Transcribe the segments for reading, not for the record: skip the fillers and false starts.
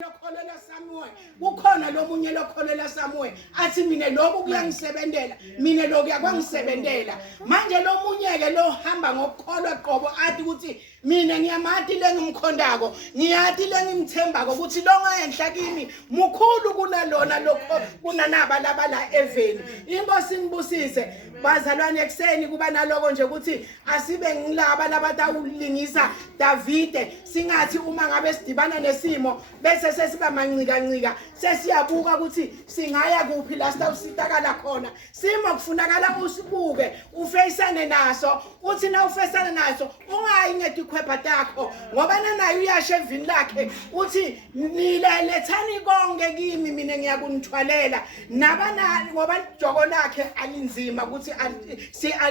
lokholela Samuel kukhona lomunye lokholela Samuel athi mina lokhu kuyangisebenzela mina lokhu yakwangisebenzela manje lomunye ke lo hamba ngokukholwa qobo athi ukuthi mina ngiyamathi lengimkhondako ngiyathi lengimthembako ukuthi lo ngayenhla kimi mukhulu kunalona lokho kunanaba labala eveni. Inkosi ngibusise bazalwane ekseni kuba naloko nje ukuthi asibe ngilaba labatawulingisa Davide singathi uma ngabe sidibana nesimo bese sesiba mancika sesiyabuka ukuthi singaya kuphi la sitawusitakala khona. Simo kufunakala usibuke ufacane naso uthi na ufacane naso ungayi ngetikhwepha takho ngoba nayo uyashe evini lakhe uthi nilelethani konke kimi mina ngiyakunithwalela nabana ngoba ijoko lakhe alinzima ukuthi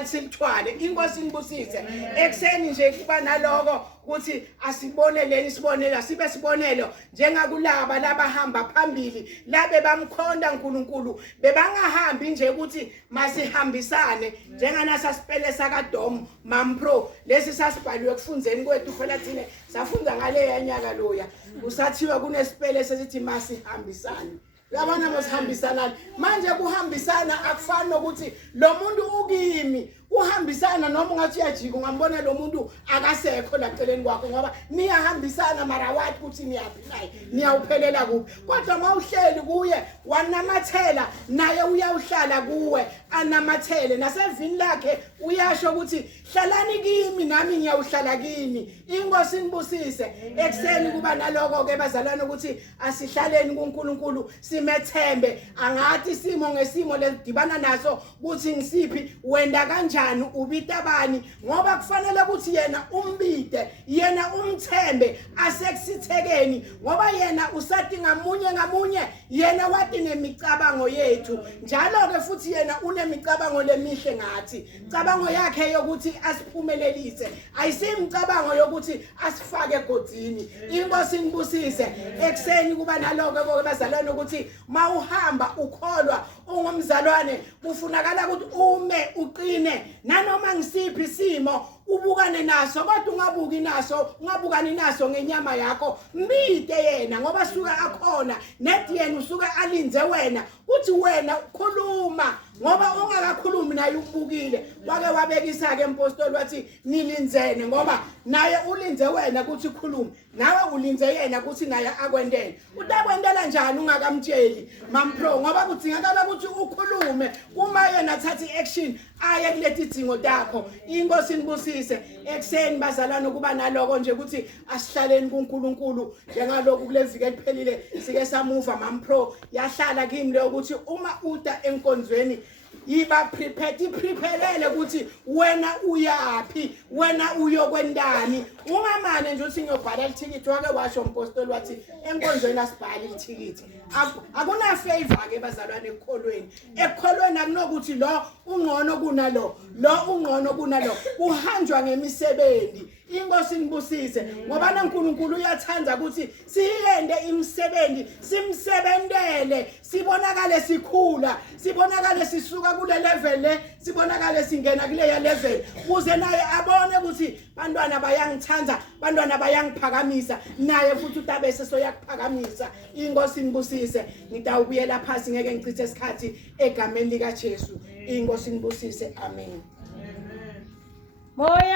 silithwale. Inkosi ngibusise ekseni nje kuba naloko ukuthi asiboneleni isibonelo sibe sibonelo njengakulaba labahamba phambili labe bamkhonda uNkulunkulu bebangahambi nje ukuthi masihambisane njenganasa sipele sakaDom Mampro lesi sasibhaliwe kufunzeni kwethu phela thina safunda ngale yanyaka loya usathiwa kunesipele sesithi masihambisane. Yabona masihambisana manje kuhambisana akufani nokuthi lo muntu ukimi uhambisana noma ungathi uyajika ungambona lo muntu akasekho la celeni kwakho ngoba niyahambisana mara wathi ukuthi niyapi naye niyawuphelela kuphi kodwa mawuhleli kuye wanamathela naye uyawuhlala kuwe anamathele nasevini lakhe uyasho ukuthi hlalani kimi nami ngiyawuhlala kini. Inkosi nibusise ekseni kuba naloko ke bazalwane ukuthi asihlaleni kuNkulunkulu simethembe angathi simo ngesimo ledibana naso ukuthi ngisiphi wenda kanjani ubita bani ngoba kufanele ukuthi yena umbide yena umthembe asekusithekeni ngoba yena usati ngamunye yena wathi nemicabango yethu njalo ke futhi yena unemicabango lemihle ngathi cabango yakhe yokuthi asiphumelelise ayisimcabango yokuthi asifake egodini. Inkosi nibusise ekseni kuba naloko bazalwane ukuthi mawuhamba ukholwa ungumzalwane kufunakala ukuthi ume uqine nanoma ngisiphi isimo ubukane naso kodwa ungabukani naso ngenyama yakho mbide yena ngoba suka akhona nethi yena usuka alinze wena uthi wena ukhuluma ngoba ungakakhulumi naye ubukile wake wabekisa ke impostoli wathi nilinzene ngoba naye ulinze wena ukuthi khuluma nawe ulinze yena ukuthi naye akwendele utakwendela njani ungakamtsheli Mampro ngoba kudzingakala ukuthi ukhulume uma yena athatha iaction aye kuleti dingo takho. Inkosi nibusise ekseni bazalwane kuba naloko nje ukuthi asihlaleni kuNkulunkulu njengalokhu kuleviki eliphelile sike samuva Mampro yahlala kimi le ukuthi uma uta enkonzweni iba prepare ukuthi wena uyapi wena uyokwendani ungamane nje uthi ngiyobhala ithikithi wake washo umpostoli wathi enkonzweni asibhali ithikithi akuna favor ke bazalwane ekholweni akunokuthi lo ungcono kunalo ungcono kunalo uhanjwa ngemisebenzi. Inkosi nibusise ngoba naNkulunkulu uyathanda ukuthi siyende imisebenzi simsebenzele sibonakale sikhula sibonakale sisuka kule level le sibonakale singena kule ya level kuze naye abone ukuthi bantwana bayangithanda bantwana bayangiphakamisa naye futhi utabese soyakuphakamisa. Inkosi nibusise ngitawubuyela phansi ngeke ngichithe isikhathi egameni lika Jesu. Inkosi nibusise amen.